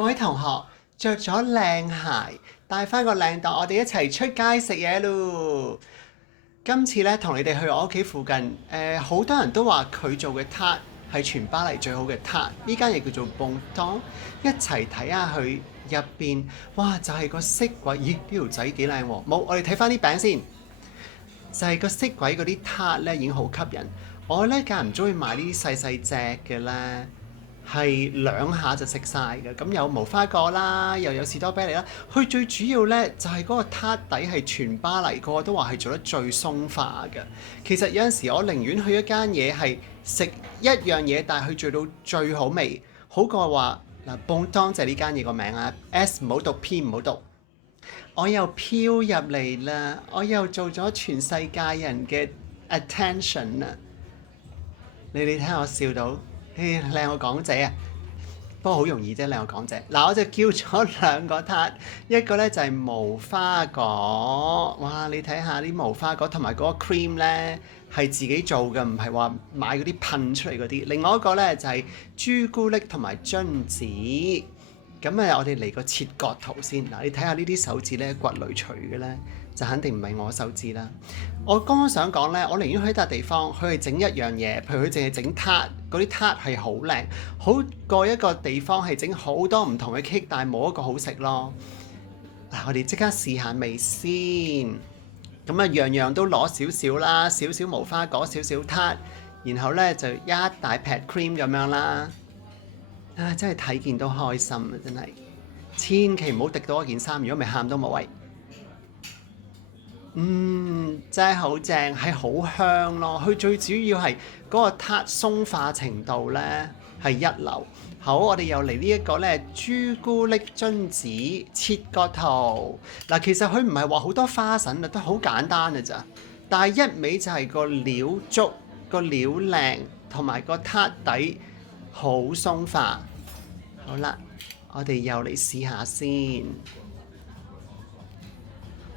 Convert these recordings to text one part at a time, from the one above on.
各位同學着咗靚鞋，帶翻個靚袋，我哋一齊出街食嘢咯！今次咧同你哋去我屋企附近，好多人都話佢做嘅撻係全巴黎最好嘅撻，呢間嘢叫做 Bon Temps，一齊睇下佢入邊，哇！就係個色鬼，咦？呢條仔幾靚喎！冇，我哋睇翻啲餅先，就係個色鬼嗰啲撻咧已經好吸引。我咧間唔中意買呢啲細細隻嘅咧。係兩下就食晒嘅，咁有無花果啦，又有士多啤梨啦。佢最主要呢，就係嗰個撻底係全巴黎個個都話係做得最鬆化嘅。其實有陣時我寧願去一間嘢係食一樣嘢，但係佢做到最好味，好過話嗱，Bon Temps就係呢間嘢個名啊，S 唔好讀，P 唔好讀。我又飄入嚟啦，我又做咗全世界人嘅 attention 啦。你哋睇下我笑到。靚個港姐啊，不過好容易啫，靚個港姐。嗱，我就叫咗兩個撻，一個咧就係無花果，哇！你睇下啲無花果同埋嗰個 cream 咧係自己做嘅，唔係話買嗰啲噴出嚟嗰啲。另外一個咧就係朱古力同埋榛子。咁我哋嚟個切割圖先。嗱，你睇下呢啲手指咧，骨累除嘅咧，就肯定唔係我手指啦。我剛剛想講咧，我寧願去一笪地方，佢係整一樣嘢，譬如佢淨係整撻，嗰啲撻係好靚，好過一個地方係整好多唔同嘅 cake，但係冇一個好食咯。嗱，我哋即刻試下味先。咁啊，樣樣都攞少少啦，少少無花果，少少撻，然後咧就一大劈 cream 咁樣啦。啊！真係睇見都開心啊！真係，千祈唔好滴到我件衫，如果唔係喊都冇謂。真係好正，係好香咯。佢最主要係嗰個撻鬆化程度呢係一流。好，我哋又嚟呢一個呢朱古力榛子切割圖。嗱，其實佢唔係話好多花臣啊，都好簡單嘅咋。但係一味就係個料足，個料靚，同埋個撻底好鬆化。好啦，我哋又嚟試下先。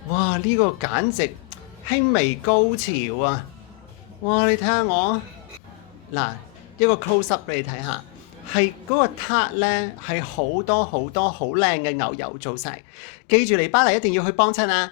哇！呢個簡直輕微高潮啊！哇！你睇下我嗱，一個 close up 俾你睇下，係嗰個撻呢係好多好多好靚嘅牛油做成。記住嚟巴黎一定要去幫襯啊！